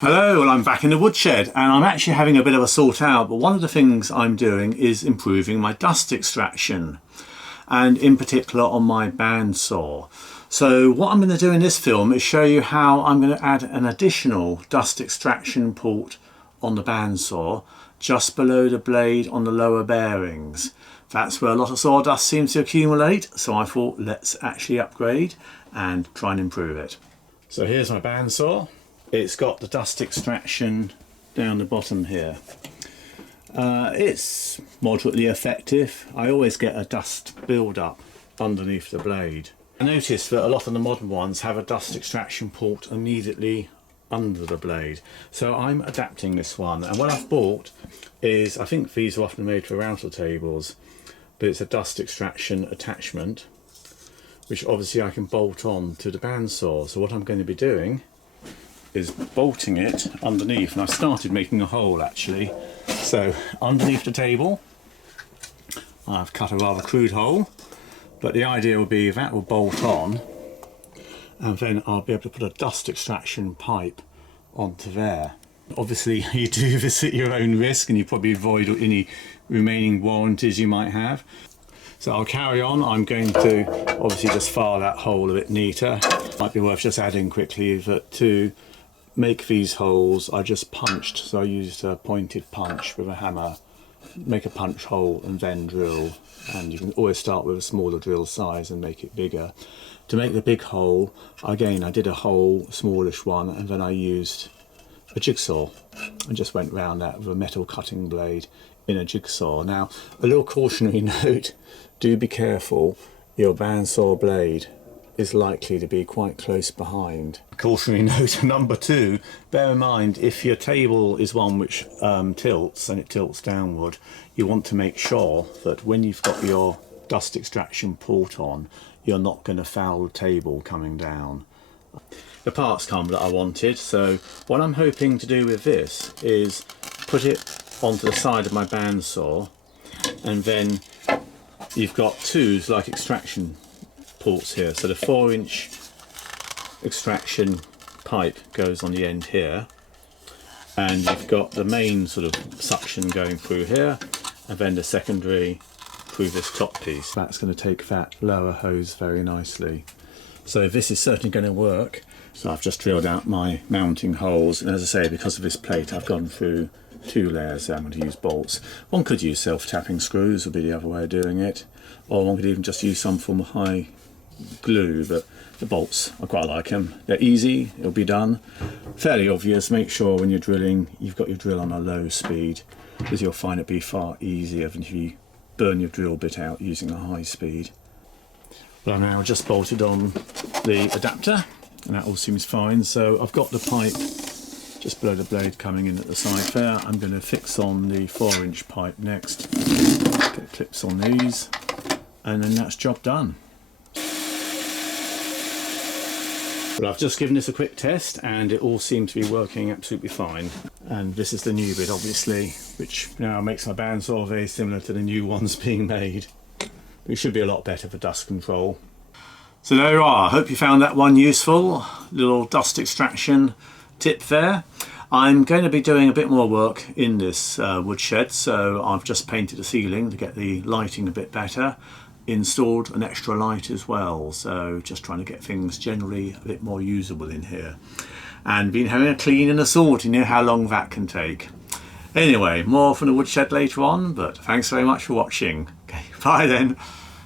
Hello, well I'm back in the woodshed and I'm actually having a bit of a sort out, but one of the things I'm doing is improving my dust extraction, and in particular on my bandsaw. So what I'm going to do in this film is show you how I'm going to add an additional dust extraction port on the bandsaw just below the blade on the lower bearings. That's where a lot of sawdust seems to accumulate, so I thought let's actually upgrade and try and improve it. So here's my bandsaw. It's got the dust extraction down the bottom here. It's moderately effective. I always get a dust build-up underneath the blade. I noticed that a lot of the modern ones have a dust extraction port immediately under the blade. So I'm adapting this one, and what I've bought is, I think these are often made for router tables, but it's a dust extraction attachment, which obviously I can bolt on to the bandsaw. So what I'm going to be doing is bolting it underneath, and I've started making a hole actually. So underneath the table I've cut a rather crude hole, but the idea will be that will bolt on, and then I'll be able to put a dust extraction pipe onto there. Obviously you do this at your own risk, and you probably avoid any remaining warranties you might have. So I'll carry on. I'm going to obviously just file that hole a bit neater. Might be worth just adding quickly that to make these holes I just punched, so I used a pointed punch with a hammer, make a punch hole and then drill, and you can always start with a smaller drill size and make it bigger. To make the big hole, again I did a hole, a smallish one, and then I used a jigsaw and just went round that with a metal cutting blade in a jigsaw. Now a little cautionary note, do be careful, your bandsaw blade is likely to be quite close behind. Cautionary note number 2, bear in mind if your table is one which tilts and it tilts downward, you want to make sure that when you've got your dust extraction port on, you're not going to foul the table coming down. The parts come that I wanted, so what I'm hoping to do with this is put it onto the side of my bandsaw, and then you've got two like extraction ports here. So the 4-inch extraction pipe goes on the end here, and you've got the main sort of suction going through here, and then the secondary through this top piece. That's going to take that lower hose very nicely. So this is certainly going to work. So I've just drilled out my mounting holes, and as I say, because of this plate I've gone through 2 layers there. I'm going to use bolts. One could use self-tapping screws, would be the other way of doing it, or one could even just use some form of high glue, but the bolts, I quite like them. They're easy, it'll be done. Fairly obvious. Make sure when you're drilling you've got your drill on a low speed, because you'll find it be far easier than if you burn your drill bit out using a high speed. Well, I've now just bolted on the adapter and that all seems fine. So I've got the pipe just below the blade coming in at the side there. I'm going to fix on the 4-inch pipe next, get clips on these, and then that's job done. Well, I've just given this a quick test and it all seems to be working absolutely fine. And this is the new bit obviously, which now makes my bandsaw very similar to the new ones being made. It should be a lot better for dust control. So there you are. I hope you found that one useful. Little dust extraction tip there. I'm going to be doing a bit more work in this woodshed, so I've just painted the ceiling to get the lighting a bit better. Installed an extra light as well, so just trying to get things generally a bit more usable in here, and been having a clean and a sort. You know how long that can take. Anyway, more from the woodshed later on, but thanks very much for watching. Okay, bye then.